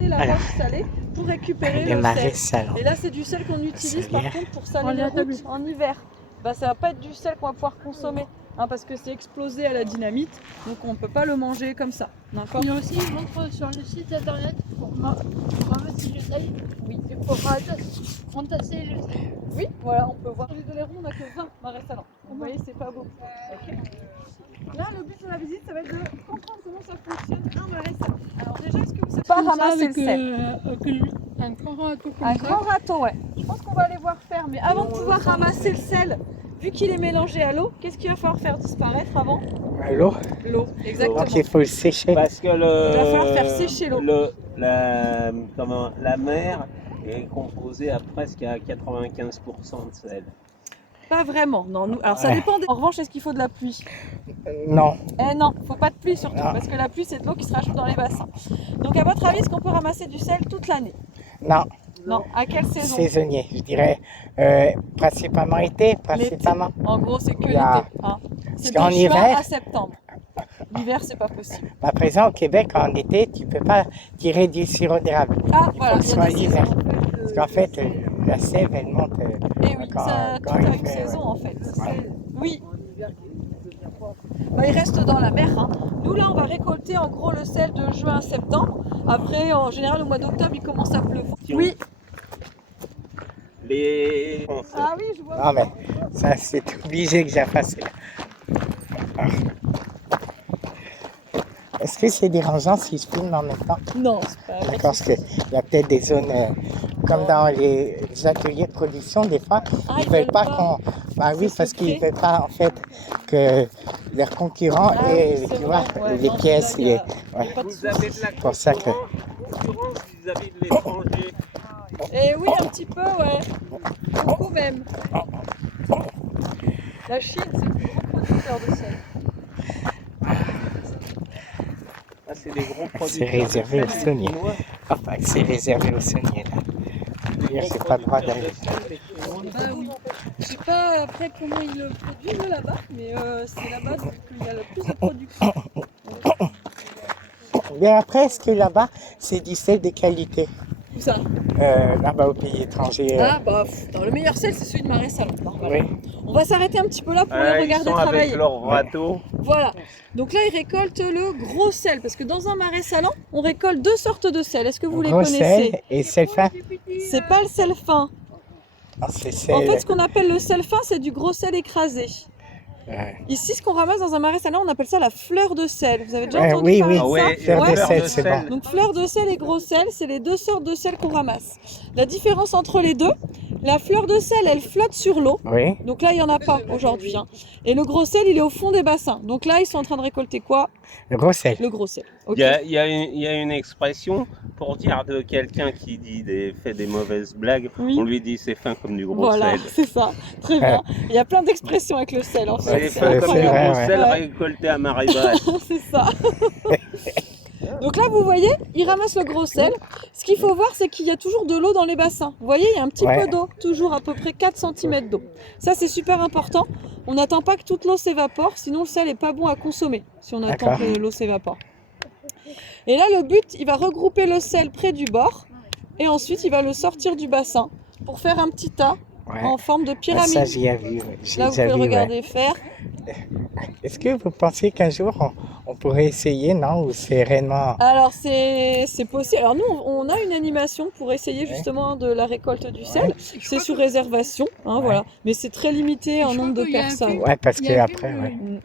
la Voilà. roche salée pour récupérer Les le marais sel. salants. Et là, c'est du sel qu'on utilise par Salière. contre pour saler les routes en hiver. Bah, ça va pas être du sel qu'on va pouvoir consommer, hein, parce que c'est explosé à la dynamite, donc on peut pas le manger comme ça. D'accord. Il y a aussi une montre sur le site internet pour ramasser le sel. Oui. Et pour entasser le sel. Oui, voilà, on peut voir. Sur l'île d'Oléron, on n'a que 20 marais salants. Vous voyez, c'est pas beaucoup. Ok. Là, le but de la visite, ça va être de comprendre comment ça fonctionne un marais salant. Alors déjà, est-ce que vous savez pas ramasser le sel? Un grand râteau comme Un ça. grand râteau, ouais. Je pense qu'on va aller voir faire, mais avant de pouvoir ramasser le sel, vu qu'il est mélangé à l'eau, qu'est-ce qu'il va falloir faire disparaître avant? L'eau. L'eau, exactement. Donc il faut le sécher. Parce que Il va falloir faire sécher l'eau. La mer est composée à presque à 95% de sel. Pas vraiment, non. Alors ça Ouais. dépend. En revanche, est-ce qu'il faut de la pluie? Non. Eh non, faut pas de pluie surtout, Non. parce que la pluie c'est de l'eau qui se rajoute dans les bassins. Donc à votre avis, est-ce qu'on peut ramasser du sel toute l'année? Non. Non. À quelle saison? Saisonnier, je dirais. Principalement été, principalement. En gros, c'est que Il y a- l'été. Hein. C'est de qu'en juin hiver- à septembre. L'hiver, c'est pas possible. À présent, au Québec, en été, tu peux pas tirer du sirop d'érable. Ah, voilà, faut que il y ce a soit des l'hiver. saisons. Parce qu'en fait, la sève, elle monte. Et oui, quand- ça, quand tout il a une fait, saison ouais. en fait. Ouais. Oui. Bah, il reste dans la mer. Hein. Nous là, on va récolter en gros le sel de juin à septembre. Après, en général, au mois d'octobre, il commence à pleuvoir. Oui. Les Français. Ah oui, je vois. Non, mais ça, c'est obligé que j'efface. Est-ce que c'est dérangeant si je filme en même temps? Non, c'est pas. D'accord, parce qu'il y a peut-être des zones, comme dans les ateliers de production, des fois, Ah, ils veulent pas qu'on... Bah oui, C'est parce qu'ils secret. veulent pas, en fait, que leurs concurrents Ah aient, oui, c'est tu vois, vrai. Ouais, les non, pièces, là, il y a- ouais. pas de Vous avez de la pour ça que- concurrence vis-à-vis de l'étranger. Eh oui, un petit peu, ouais. Beaucoup même. La Chine, c'est le plus gros producteur de sel. Ah, c'est des gros producteurs. C'est réservé de aux sel, sauniers. les Chinois. Enfin, c'est réservé aux sauniers, là. C'est-à-dire, j'ai pas le droit d'aller. Bah oui. Je sais pas après comment ils le produisent là-bas, mais c'est là-bas qu'il y a le plus de production. Mais après, est-ce que là-bas, c'est du sel de qualité? Où ça? Là-bas, au pays étranger. Ah bah, dans le meilleur sel, c'est celui de Marais Salon. Oui. On va s'arrêter un petit peu là pour les Ils regarder sont travailler. avec leur râteau. Voilà. Donc là, ils récoltent le gros sel, parce que dans un marais salant, on récolte deux sortes de sel. Est-ce que vous les Gros connaissez? sel et sel fin. C'est pas le sel fin. Non, c'est sel. En fait, ce qu'on appelle le sel fin, c'est du gros sel écrasé. Ouais. Ici, ce qu'on ramasse dans un marais salant, on appelle ça la fleur de sel. Vous avez déjà Ouais, entendu oui, parler oui. de ça? ouais, Fleur de Ouais. sel, c'est bon. Donc fleur de sel et gros sel, c'est les deux sortes de sel qu'on ramasse. La différence entre les deux, la fleur de sel, elle flotte sur l'eau. Oui. Donc là, il n'y en a pas aujourd'hui. Hein. Et le gros sel, il est au fond des bassins. Donc là, ils sont en train de récolter quoi? Le gros sel. Le gros sel. Ok. Il y a une expression pour dire de quelqu'un qui fait des mauvaises blagues. Oui. On lui dit c'est fin comme du gros Voilà, sel. c'est ça. Très bien. Il y a plein d'expressions avec le sel, en fait. C'est Ouais, fin comme c'est du vrai, gros ouais. sel Ouais. récolté à marée basse. C'est ça. Donc là, vous voyez, ils ramassent le gros sel. Ce qu'il faut voir, c'est qu'il y a toujours de l'eau dans les bassins. Vous voyez, il y a un petit Ouais. peu d'eau, toujours à peu près 4 cm d'eau. Ça, c'est super important. On n'attend pas que toute l'eau s'évapore, sinon le sel n'est pas bon à consommer, si on attend D'accord. que l'eau s'évapore. Et là, le but, il va regrouper le sel près du bord, et ensuite, il va le sortir du bassin pour faire un petit tas Ouais. en forme de Ah, ça, pyramide. j'y ai vu. Ouais. J'ai Là, vous déjà pouvez le vu. Ouais. regarder faire. Est-ce que vous pensez qu'un jour, on pourrait essayer, non? Ou c'est réellement. Alors c'est possible. Alors nous on a une animation pour essayer justement de la récolte du sel. C'est sur réservation, hein, Ouais. voilà. Mais c'est très limité en Je nombre crois de qu'il y a un personnes. film. Ouais, parce Il y a un qu'après, film, ouais.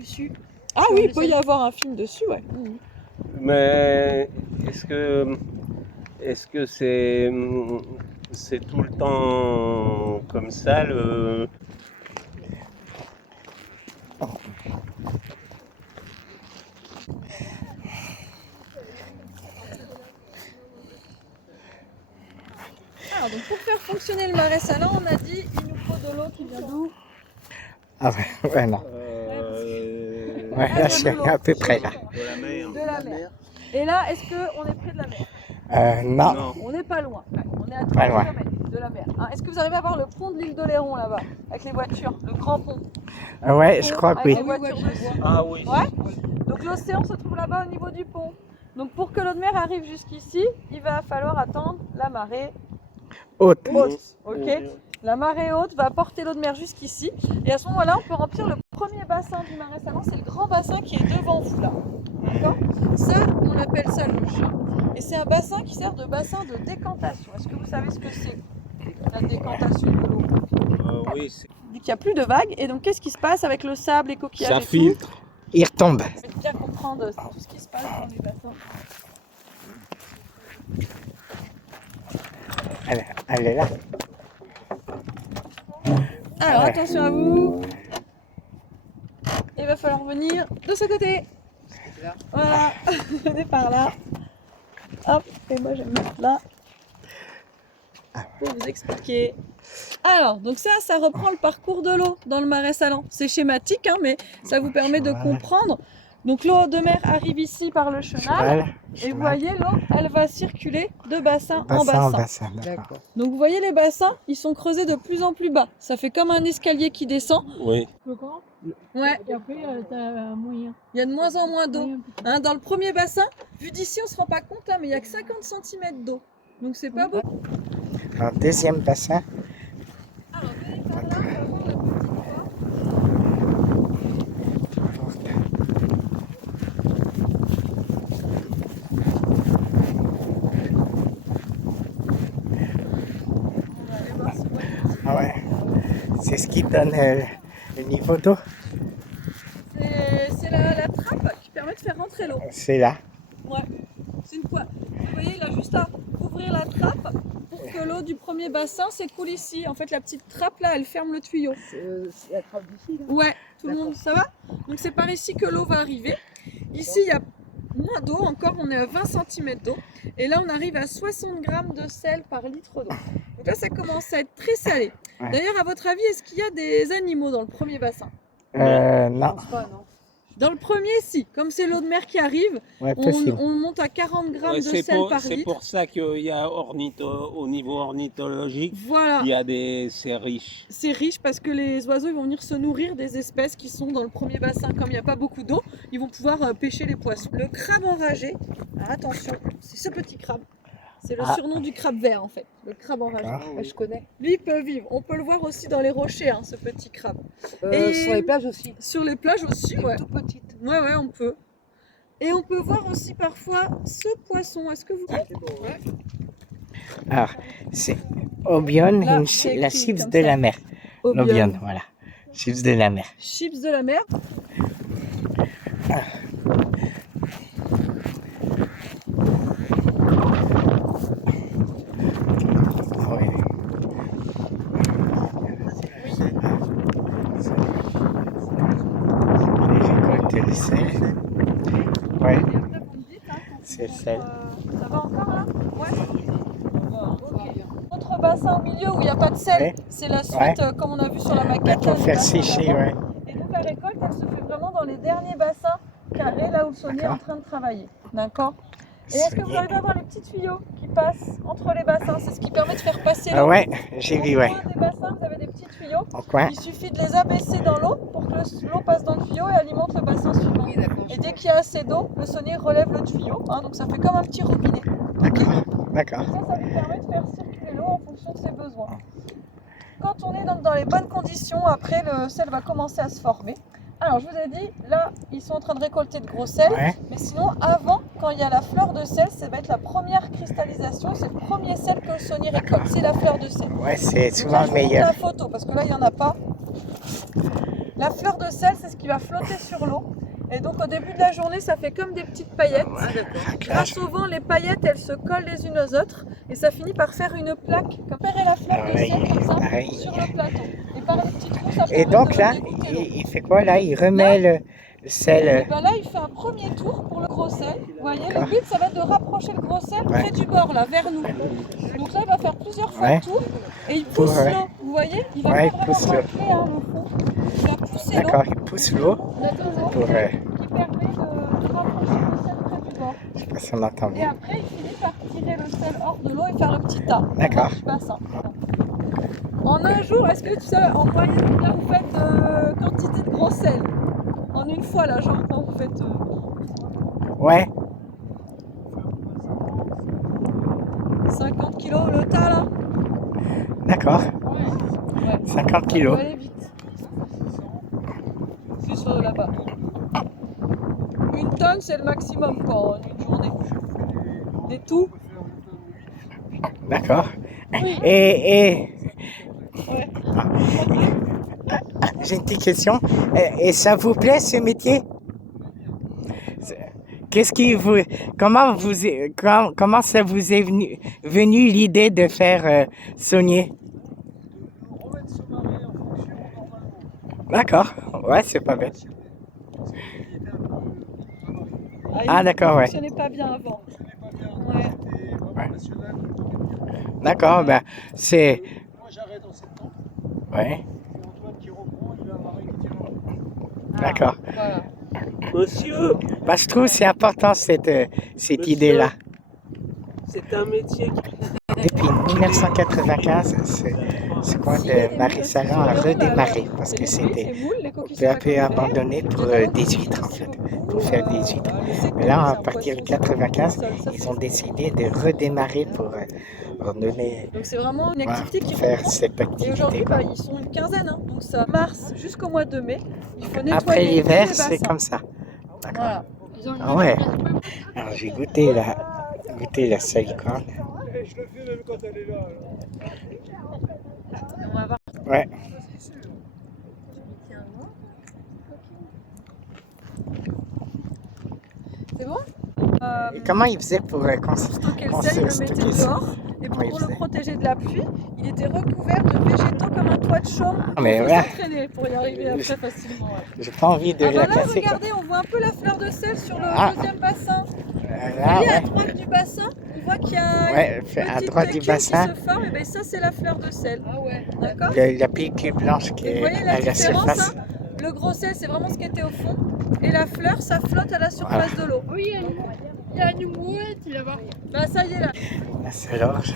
dessus. Ah sur oui, le il peut y sel. avoir un film dessus, ouais. Mais est-ce que c'est tout le temps comme ça le Alors donc pour faire fonctionner le marais salant, on a dit il nous faut de l'eau qui vient d'où? Ah, ouais, ouais, non. Ouais, là, je suis à peu près là. de la mer. De la mer. Et là, est-ce qu'on est près de la mer? Non. Non. On n'est pas loin. Ouais, on est à 3 Pas loin. km de la mer. Hein, est-ce que vous arrivez à voir le pont de l'île d'Oléron là-bas? Avec les voitures, le grand pont. Ouais, je crois que Avec oui. les voitures dessus. Ah oui. Ouais. Donc l'océan se trouve là-bas au niveau du pont. Donc pour que l'eau de mer arrive jusqu'ici, il va falloir attendre la marée Haute. haute. Ok. La marée haute va porter l'eau de mer jusqu'ici. Et à ce moment-là, on peut remplir le premier bassin du Marais Salon. C'est le grand bassin qui est devant vous là. D'accord. Ça, on appelle ça le chat. Et c'est un bassin qui sert de bassin de décantation. Est-ce que vous savez ce que c'est, la décantation de l'eau? Oui, c'est- Il n'y a plus de vagues. Et donc, qu'est-ce qui se passe avec le sable, les coquillages ça et tout? filtre. Il retombe. Je vais bien comprendre tout ce qui se passe dans les bassins. Elle est là. Alors, Ouais. attention à vous. Il va falloir venir de ce côté. Voilà, venez par là. Hop, et moi je vais me mettre là pour vous expliquer. Alors, donc ça reprend le parcours de l'eau dans le Marais Salon. C'est schématique, hein, mais ça vous permet de comprendre. Donc l'eau de mer arrive ici par le chenal. Voilà. Et vous voyez, l'eau, elle va circuler de bassin en Bassin en bassin. bassin. D'accord. Donc vous voyez les bassins, ils sont creusés de plus en plus bas. Ça fait comme un escalier qui descend. Oui. Le grand. Ouais, Et après, t'as un moyen. il y a de moins en moins d'eau. Moyen. Hein, dans le premier bassin, vu d'ici on se rend pas compte, hein, mais il n'y a que 50 cm d'eau. Donc c'est pas beaucoup. Alors, deuxième bassin. Alors venez par là, on va voir la petite porte. On va aller voir ce boîtier. Ah ouais. C'est ce qui donne le niveau d'eau. C'est la trappe qui permet de faire rentrer l'eau. C'est là. Ouais, c'est une fois. Vous voyez, il a juste à ouvrir la trappe pour que l'eau du premier bassin s'écoule ici. En fait, la petite trappe là, elle ferme le tuyau. C'est la trappe d'ici, là. Ouais, tout le monde, ça va? Donc c'est par ici que l'eau va arriver. Ici, il y a moins d'eau, encore on est à 20 cm d'eau. Et là, on arrive à 60 grammes de sel par litre d'eau. Donc là, ça commence à être très salé. Ouais. D'ailleurs, à votre avis, est-ce qu'il y a des animaux dans le premier bassin? Non. Dans le premier, si. Comme c'est l'eau de mer qui arrive, Ouais, possible. on monte à 40 grammes de c'est sel par c'est litre. pour ça qu'il y a au niveau ornithologique, Voilà. il y a c'est riche. C'est riche parce que les oiseaux ils vont venir se nourrir des espèces qui sont dans le premier bassin. Comme il n'y a pas beaucoup d'eau, ils vont pouvoir pêcher les poissons. Le crabe enragé, alors attention, c'est ce petit crabe. C'est le Ah. surnom du crabe vert en fait, le crabe enragé. D'accord. Ouais, je connais. Lui il peut vivre, on peut le voir aussi dans les rochers, hein, ce petit crabe. Et- Sur les plages aussi. Sur les plages aussi, ouais. Toute petite. Ouais, ouais, on peut. Et on peut voir aussi parfois ce poisson. Est-ce que vous... Alors, c'est Obion, Là, une c'est la écrit chips comme de ça. la mer. Obion. L'Obion, voilà. Chips de la mer. Chips de la mer. Ah ouais. J'ai récolté le sel. Ouais, Et après, vous me dites, hein, quand c'est le vous sel. montrez, ça va encore là? Ouais. Autre bassin au milieu où il n'y a pas de sel, Ouais. c'est la suite, Ouais. Comme on a vu sur la Ouais, maquette. là, pour du faire bassin sécher, d'avant. ouais. Et donc la récolte, elle se fait vraiment dans les derniers bassins carrés, là où le saunier est en train de travailler. D'accord? Et est-ce que vous arrivez à voir les petits tuyaux qui passent entre les bassins? C'est ce qui permet de faire passer l'eau. Ah ouais, j'ai vu, Au ouais. coin des bassins, vous avez des petits tuyaux. En coin. Il suffit de les abaisser dans l'eau pour que l'eau passe dans le tuyau et alimente le bassin suivant. Oui, d'accord. Et dès qu'il y a assez d'eau, le saunier relève le tuyau. Hein, donc ça fait comme un petit robinet. D'accord, d'accord. Ça lui permet de faire circuler l'eau en fonction de ses besoins. Quand on est donc dans les bonnes conditions, après le sel va commencer à se former. Alors je vous ai dit, là ils sont en train de récolter de gros sel, Ouais, mais sinon avant, quand il y a la fleur de sel, ça va être la première cristallisation, c'est le premier sel que le saunier récolte, c'est la fleur de sel. ouais, c'est Donc souvent là, le je vous montre meilleur. la photo parce que là il n'y en a pas. La fleur de sel, c'est ce qui va flotter sur l'eau. Et donc au début de la journée, ça fait comme des petites paillettes. Grâce au vent, les paillettes, elles se collent les unes aux autres et ça finit par faire une plaque. Comme faire la fleur de Pareil, sel comme ça pareil. sur le plateau. Et par les petits trous, ça Et permet donc de là, dégoûter l'eau. il fait quoi là? Il remet le sel. Et ben là, il fait un premier tour pour le gros sel. Vous voyez, le D'accord. but, ça va être de rapprocher le gros sel Ouais. près du bord, là, vers nous. Donc là, il va faire plusieurs fois Ouais. le tour et il pousse Ouais. l'eau. Vous voyez, il va Ouais, pas il pousse vraiment l'eau. racler hein, le fond. Il va pousser l'eau. D'accord, il pousse l'eau D'accord. pour. Qui permet de rapprocher le sel près du bord. Je sais pas si on entend Et bien. après, il finit par tirer le sel hors de l'eau et faire le petit tas. D'accord. Du bassin. En un jour, est-ce que tu sais en moyenne combien vous faites de quantité de gros sel? En une fois là, genre quand vous faites. Ouais, 50 kilos le tas là. D'accord. Ouais. 50 Ça kilos. peut aller vite. Plus là-bas. 1 tonne, c'est le maximum quoi, en une journée. Des tout. D'accord. Et Ouais. j'ai une petite question. Et ça vous plaît ce métier? Qu'est-ce qui vous, comment ça vous est venu l'idée de faire saunier? D'accord. Ouais, c'est pas bête. Ah, d'accord, ouais. Ça fonctionnait pas bien avant. Ouais. D'accord, ben, c'est... Moi j'arrête en septembre, Ouais, c'est Antoine qui reprend, il va avoir régulièrement. d'accord. Voilà. Monsieur, Ben, je trouve que c'est important cette Monsieur. idée-là. c'est un métier qui... Depuis 1995, ce coin de Marie-Salon a redémarré parce que c'était peu à peu abandonné pour des huîtres en fait, pour faire des huîtres. Mais là, à partir de 1995, ils ont décidé de redémarrer pour redonner, Donc c'est vraiment une voilà, activité qui faire reprend. cette Et activité. aujourd'hui, ils sont une quinzaine. Hein. Donc ça mars jusqu'au mois de mai. Il faut nettoyer Après tous l'hiver, les c'est bassins. comme ça. D'accord. Voilà. Ils ont le Ah même ouais. principe. Alors j'ai goûté la salicorne. Je le fais même quand elle est là. On va voir. Ouais. C'est bon Et comment ils faisaient pour stocker le sel, il le mettait dehors. Et Comment il pour le faisait? protéger de la pluie, il était recouvert de végétaux comme un toit de chaume. Ah, mais Il faut ouais. s'entraîner pour y arriver après facilement. Ouais. J'ai pas envie de Ah bah la là, casser. regardez, on voit un peu la fleur de sel sur le Ah. deuxième bassin. Là, Vous voyez, à ouais. droite du bassin, on voit qu'il y a Ouais, une à petite droite du queue bassin, qui se forme. Et bien ça, c'est la fleur de sel. Ah ouais. D'accord. la pellicule blanche qui Et vous est voyez la à la différence, surface. hein. Le gros sel, c'est vraiment ce qui était au fond. Et la fleur, ça flotte à la surface de l'eau. Oui, il y a une mouette là-bas. Bah ça y est là. Là, c'est l'orge.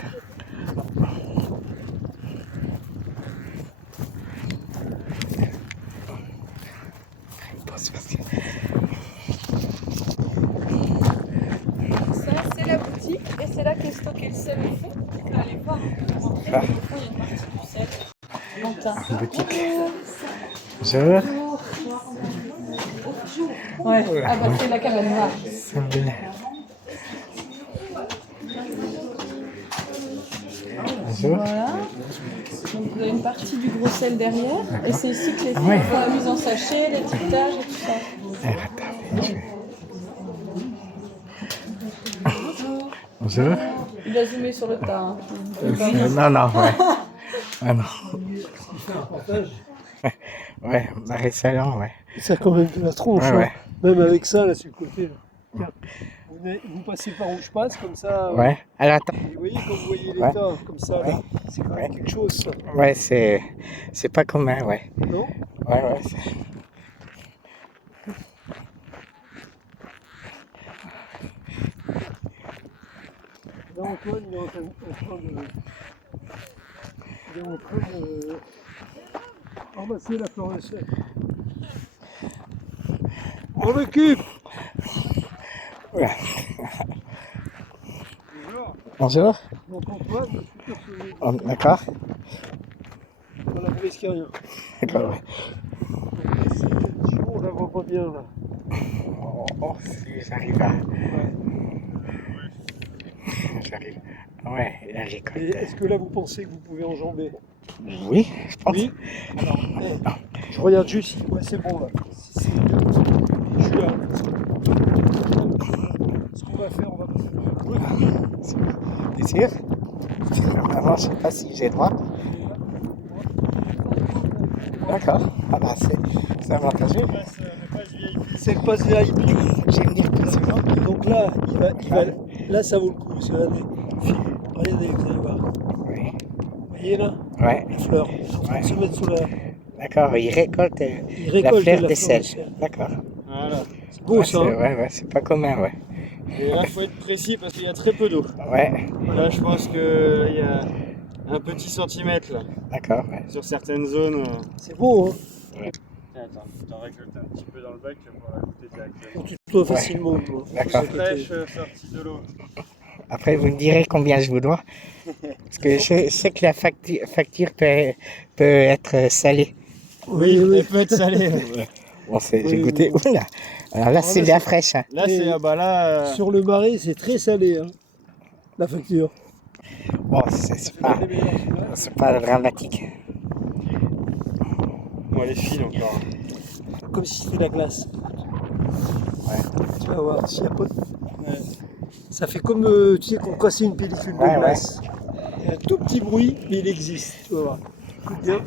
Ça, c'est la boutique et c'est là qu'est stocké le sel au fond. Vous pouvez aller voir. Ah. Au fond, il y a une partie du sel. Donc, Boutique. Bonjour. ouais. Ah bah c'est la cabane noire. Semble. Bonjour. Voilà. Donc vous avez une partie du gros sel derrière. Et c'est ici que les Ah ouais. font la mise en sachet, l'étiquetage et tout ça. Alors, attendez, je vais- Bonjour. Il a zoomé sur le tas. Hein. Non, non, ouais. Ah non. Ouais, Marie-Salon, ouais. Ça a quand même de la tronche, Ouais, hein. ouais. Même avec ça là sur le côté. Là. Tiens, vous passez par où je passe, comme ça. Ouais. Alors, attends. Vous voyez, quand vous voyez Ouais. l'état, comme ça, là, Ouais. c'est quand même Ouais. quelque chose, ça. Ouais, c'est pas commun, ouais. Non? Ouais, ouais. c'est- Là, Antoine, il est en train de ramasser la fleur de sel. On m'occupe! Ouais. Bonjour. Bonjour. Donc Antoine, je suis persuadé. Oh, d'accord. Dans la police qui a rien. D'accord, ouais. On la voit pas bien là. Oh, oh, si j'arrive à... Ouais. J'arrive. Ouais, la Et récolte. est-ce que là vous pensez que vous pouvez enjamber? Oui, je pense. Oui. Alors, je regarde juste. Ouais, c'est bon là. C'est bien. Je suis là. Ce qu'on va faire, on va passer par là. T'es sûr? Avant, je sais pas si j'ai droit. D'accord. Ah bah, c'est avantageux. C'est le pass VIP. Je vais venir plus souvent. Donc là, là, ça vaut le coup. Parce que regardez, vous allez voir. Oui. Vous voyez là, Ouais, la fleur. Ils sont en train de se mettre sous la. d'accord. Il récolte Ils la récoltent fleur la de fleur sel. D'accord. Voilà. C'est beau Ouais, ça. c'est- Hein. ouais, ouais, c'est pas commun, ouais. Et là, il faut être précis parce qu'il y a très peu d'eau. Ouais, Là, je pense qu'il y a un petit centimètre là, d'accord. Ouais. sur certaines zones. C'est beau, hein. Attends, t'en récoltes un petit peu dans le bac, tu vas pouvoir la goûter directement. Tu te dois facilement. Quoi. D'accord. Vous inquiétez. Fraîche sortie de l'eau. Après, vous me direz combien je vous dois. Parce que je sais que la facture peut être salée. Oui, Elle peut être salée. Ouais. Bon, j'ai goûté. Oula. Alors là, c'est de la fraîche. Hein. Là, c'est. Ah bah là. Sur le marais, c'est très salé, hein, la facture. Bon, c'est pas dramatique. Bon, elle est fine encore. Comme si c'était la glace. Ouais. Tu vas voir, s'il y a pas de... Ça fait comme, tu sais, qu'on cassait une pellicule de Ouais, glace. Il y a un tout petit bruit, mais il existe. Tu vas voir. Écoute bien.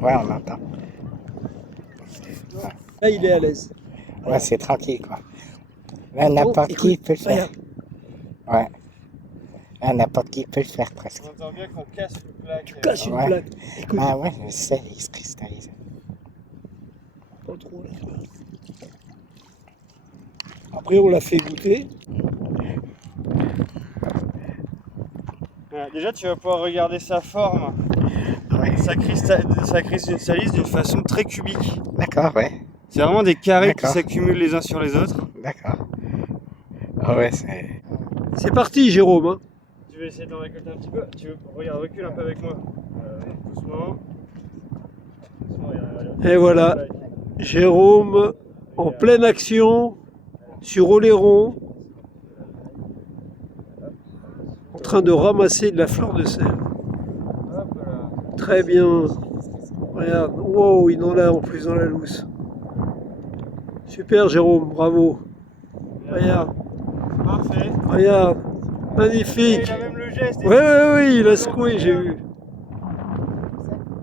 Ouais, on entend. Là, il est à l'aise. Ouais, c'est tranquille, quoi. Là, n'importe qui peut le faire. Ouais. Là, n'importe qui peut le faire, presque. On entend bien qu'on casse une plaque. Tu casses une Ouais. plaque. Écoute, Ah ouais, je sais, il se cristallise. pas trop, là. Après, on l'a fait goûter. Voilà, déjà, tu vas pouvoir regarder sa forme. Ouais. Ça cristallise d'une façon très cubique. D'accord, ouais. C'est vraiment des carrés qui D'accord. s'accumulent les uns sur les autres. D'accord. Ah ouais, c'est... C'est parti, Jérôme. Hein. Tu veux essayer d'en récolter un petit peu? Regarde, recule un peu avec moi. Doucement. Doucement, regarde. Et voilà, Jérôme en pleine action sur Oléron, en train de ramasser de la fleur de sel. Hop là. Très bien. Regarde, wow, il en a en plus dans la lousse. Super, Jérôme, bravo. Regarde, Parfait. regarde, Et magnifique. il a même le geste. Oui, il a secoué, j'ai vu.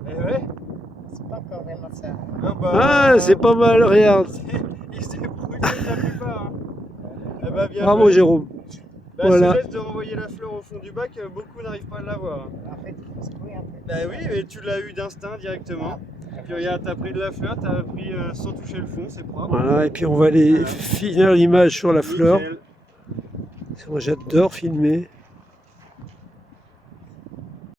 Eh ouais. C'est pas encore vraiment ça. Ah, bah, Ah, c'est pas mal, regarde. Il se débrouille la plupart. Hein. Eh bah, bien Bravo, joué. Jérôme. Bah, Voilà. Ce geste de renvoyer la fleur au fond du bac, beaucoup n'arrivent pas à l'avoir. En fait, il faut secouer un peu. Bah oui, mais tu l'as eu d'instinct directement. Puis regarde, t'as pris de la fleur, t'as pris sans toucher le fond, c'est propre. Voilà, et puis on va aller finir l'image sur la fleur. Nickel. Moi, j'adore filmer.